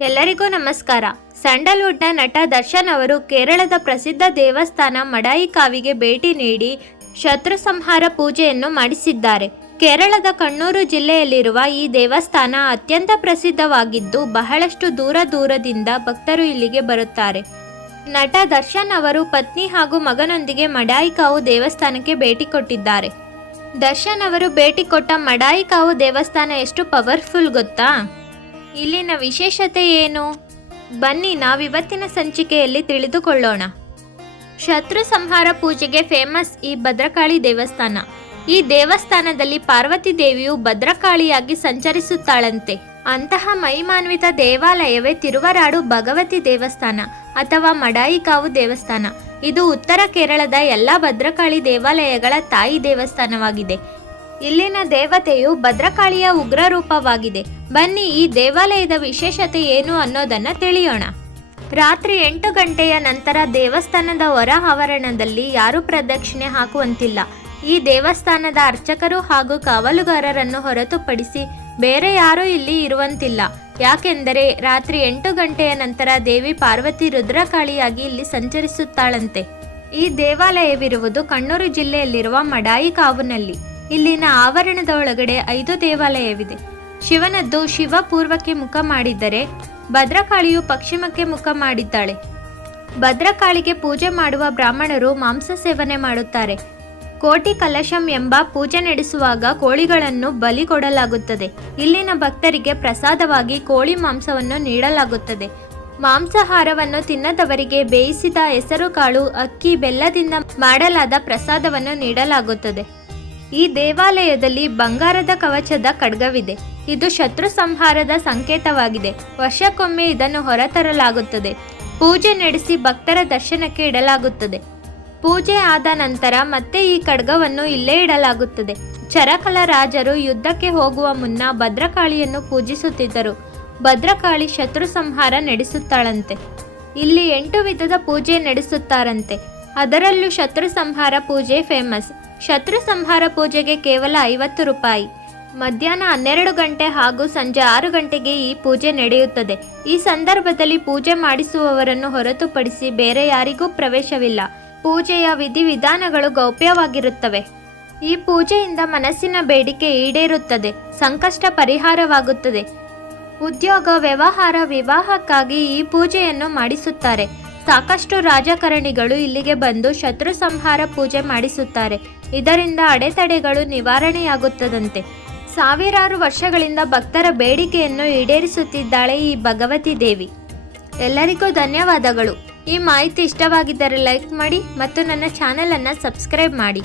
ಎಲ್ಲರಿಗೂ ನಮಸ್ಕಾರ. ಸ್ಯಾಂಡಲ್ವುಡ್ನ ನಟ ದರ್ಶನ್ ಅವರು ಕೇರಳದ ಪ್ರಸಿದ್ಧ ದೇವಸ್ಥಾನ ಮಡಾಯಿಕಾವಿಗೆ ಭೇಟಿ ನೀಡಿ ಶತ್ರು ಸಂಹಾರ ಪೂಜೆಯನ್ನು ಮಾಡಿಸಿದ್ದಾರೆ. ಕೇರಳದ ಕಣ್ಣೂರು ಜಿಲ್ಲೆಯಲ್ಲಿರುವ ಈ ದೇವಸ್ಥಾನ ಅತ್ಯಂತ ಪ್ರಸಿದ್ಧವಾಗಿದ್ದು ಬಹಳಷ್ಟು ದೂರದಿಂದ ಭಕ್ತರು ಇಲ್ಲಿಗೆ ಬರುತ್ತಾರೆ. ನಟ ದರ್ಶನ್ ಅವರು ಪತ್ನಿ ಹಾಗೂ ಮಗನೊಂದಿಗೆ ಮಡಾಯಿಕಾವು ದೇವಸ್ಥಾನಕ್ಕೆ ಭೇಟಿ ಕೊಟ್ಟಿದ್ದಾರೆ. ದರ್ಶನ್ ಅವರು ಭೇಟಿ ಕೊಟ್ಟ ಮಡಾಯಿಕಾವು ದೇವಸ್ಥಾನ ಎಷ್ಟು ಪವರ್ಫುಲ್ ಗೊತ್ತಾ? ಇಲ್ಲಿನ ವಿಶೇಷತೆ ಏನು? ಬನ್ನಿ ನಾವಿವತ್ತಿನ ಸಂಚಿಕೆಯಲ್ಲಿ ತಿಳಿದುಕೊಳ್ಳೋಣ. ಶತ್ರು ಸಂಹಾರ ಪೂಜೆಗೆ ಫೇಮಸ್ ಈ ಭದ್ರಕಾಳಿ ದೇವಸ್ಥಾನ. ಈ ದೇವಸ್ಥಾನದಲ್ಲಿ ಪಾರ್ವತಿ ದೇವಿಯು ಭದ್ರಕಾಳಿಯಾಗಿ ಸಂಚರಿಸುತ್ತಾಳಂತೆ. ಅಂತಹ ಮಹಿಮಾನ್ವಿತ ದೇವಾಲಯವೇ ತಿರುವರಾಡು ಭಗವತಿ ದೇವಸ್ಥಾನ ಅಥವಾ ಮಡಾಯಿಕಾವು ದೇವಸ್ಥಾನ. ಇದು ಉತ್ತರ ಕೇರಳದ ಎಲ್ಲ ಭದ್ರಕಾಳಿ ದೇವಾಲಯಗಳ ತಾಯಿ ದೇವಸ್ಥಾನವಾಗಿದೆ. ಇಲ್ಲಿನ ದೇವತೆಯು ಭದ್ರಕಾಳಿಯ ಉಗ್ರ ರೂಪವಾಗಿದೆ. ಬನ್ನಿ ಈ ದೇವಾಲಯದ ವಿಶೇಷತೆ ಏನು ಅನ್ನೋದನ್ನ ತಿಳಿಯೋಣ. ರಾತ್ರಿ 8 ಗಂಟೆಯ ನಂತರ ದೇವಸ್ಥಾನದ ಹೊರ ಆವರಣದಲ್ಲಿ ಯಾರೂ ಪ್ರದಕ್ಷಿಣೆ ಹಾಕುವಂತಿಲ್ಲ. ಈ ದೇವಸ್ಥಾನದ ಅರ್ಚಕರು ಹಾಗೂ ಕಾವಲುಗಾರರನ್ನು ಹೊರತುಪಡಿಸಿ ಬೇರೆ ಯಾರೂ ಇಲ್ಲಿ ಇರುವಂತಿಲ್ಲ. ಯಾಕೆಂದರೆ ರಾತ್ರಿ 8 ಗಂಟೆಯ ನಂತರ ದೇವಿ ಪಾರ್ವತಿ ರುದ್ರಕಾಳಿಯಾಗಿ ಇಲ್ಲಿ ಸಂಚರಿಸುತ್ತಾಳಂತೆ. ಈ ದೇವಾಲಯವಿರುವುದು ಕಣ್ಣೂರು ಜಿಲ್ಲೆಯಲ್ಲಿರುವ ಮಡಾಯಿಕಾವಿನಲ್ಲಿ. ಇಲ್ಲಿನ ಆವರಣದ ಒಳಗಡೆ 5 ದೇವಾಲಯವಿದೆ. ಶಿವನದ್ದು ಶಿವ ಪೂರ್ವಕ್ಕೆ ಮುಖ ಮಾಡಿದ್ದರೆ ಭದ್ರಕಾಳಿಯು ಪಶ್ಚಿಮಕ್ಕೆ ಮುಖ ಮಾಡಿದ್ದಾಳೆ. ಭದ್ರಕಾಳಿಗೆ ಪೂಜೆ ಮಾಡುವ ಬ್ರಾಹ್ಮಣರು ಮಾಂಸ ಸೇವನೆ ಮಾಡುತ್ತಾರೆ. ಕೋಟಿ ಕಲಶಂ ಎಂಬ ಪೂಜೆ ನಡೆಸುವಾಗ ಕೋಳಿಗಳನ್ನು ಬಲಿ ಕೊಡಲಾಗುತ್ತದೆ. ಇಲ್ಲಿನ ಭಕ್ತರಿಗೆ ಪ್ರಸಾದವಾಗಿ ಕೋಳಿ ಮಾಂಸವನ್ನು ನೀಡಲಾಗುತ್ತದೆ. ಮಾಂಸಾಹಾರವನ್ನು ತಿನ್ನದವರಿಗೆ ಬೇಯಿಸಿದ ಹೆಸರುಕಾಳು, ಅಕ್ಕಿ, ಬೆಲ್ಲದಿಂದ ಮಾಡಲಾದ ಪ್ರಸಾದವನ್ನು ನೀಡಲಾಗುತ್ತದೆ. ಈ ದೇವಾಲಯದಲ್ಲಿ ಬಂಗಾರದ ಕವಚದ ಖಡ್ಗವಿದೆ. ಇದು ಶತ್ರು ಸಂಹಾರದ ಸಂಕೇತವಾಗಿದೆ. ವರ್ಷಕ್ಕೊಮ್ಮೆ ಇದನ್ನು ಹೊರತರಲಾಗುತ್ತದೆ. ಪೂಜೆ ನಡೆಸಿ ಭಕ್ತರ ದರ್ಶನಕ್ಕೆ ಇಡಲಾಗುತ್ತದೆ. ಪೂಜೆ ಆದ ನಂತರ ಮತ್ತೆ ಈ ಖಡ್ಗವನ್ನು ಇಲ್ಲೇ ಇಡಲಾಗುತ್ತದೆ. ಚರಕಲ ರಾಜರು ಯುದ್ಧಕ್ಕೆ ಹೋಗುವ ಮುನ್ನ ಭದ್ರಕಾಳಿಯನ್ನು ಪೂಜಿಸುತ್ತಿದ್ದರು. ಭದ್ರಕಾಳಿ ಶತ್ರು ಸಂಹಾರ ನಡೆಸುತ್ತಾಳಂತೆ. ಇಲ್ಲಿ 8 ವಿಧದ ಪೂಜೆ ನಡೆಸುತ್ತಾರಂತೆ. ಅದರಲ್ಲೂ ಶತ್ರು ಸಂಹಾರ ಪೂಜೆ ಫೇಮಸ್. ಶತ್ರು ಸಂಹಾರ ಪೂಜೆಗೆ ಕೇವಲ 50 ರೂಪಾಯಿ. ಮಧ್ಯಾಹ್ನ 12 ಗಂಟೆ ಹಾಗೂ ಸಂಜೆ 6 ಗಂಟೆಗೆ ಈ ಪೂಜೆ ನಡೆಯುತ್ತದೆ. ಈ ಸಂದರ್ಭದಲ್ಲಿ ಪೂಜೆ ಮಾಡಿಸುವವರನ್ನು ಹೊರತುಪಡಿಸಿ ಬೇರೆ ಯಾರಿಗೂ ಪ್ರವೇಶವಿಲ್ಲ. ಪೂಜೆಯ ವಿಧಿವಿಧಾನಗಳು ಗೌಪ್ಯವಾಗಿರುತ್ತವೆ. ಈ ಪೂಜೆಯಿಂದ ಮನಸ್ಸಿನ ಬೇಡಿಕೆ ಈಡೇರುತ್ತದೆ, ಸಂಕಷ್ಟ ಪರಿಹಾರವಾಗುತ್ತದೆ. ಉದ್ಯೋಗ, ವ್ಯವಹಾರ, ವಿವಾಹಕ್ಕಾಗಿ ಈ ಪೂಜೆಯನ್ನು ಮಾಡಿಸುತ್ತಾರೆ. ಸಾಕಷ್ಟು ರಾಜಕಾರಣಿಗಳು ಇಲ್ಲಿಗೆ ಬಂದು ಶತ್ರು ಸಂಹಾರ ಪೂಜೆ ಮಾಡಿಸುತ್ತಾರೆ. ಇದರಿಂದ ಅಡೆತಡೆಗಳು ನಿವಾರಣೆಯಾಗುತ್ತದಂತೆ. ಸಾವಿರಾರು ವರ್ಷಗಳಿಂದ ಭಕ್ತರ ಬೇಡಿಕೆಯನ್ನು ಈಡೇರಿಸುತ್ತಿದ್ದಾಳೆ ಈ ಭಗವತಿ ದೇವಿ. ಎಲ್ಲರಿಗೂ ಧನ್ಯವಾದಗಳು. ಈ ಮಾಹಿತಿ ಇಷ್ಟವಾಗಿದ್ದರೆ ಲೈಕ್ ಮಾಡಿ ಮತ್ತು ನನ್ನ ಚಾನೆಲ್ ಅನ್ನು ಸಬ್ಸ್ಕ್ರೈಬ್ ಮಾಡಿ.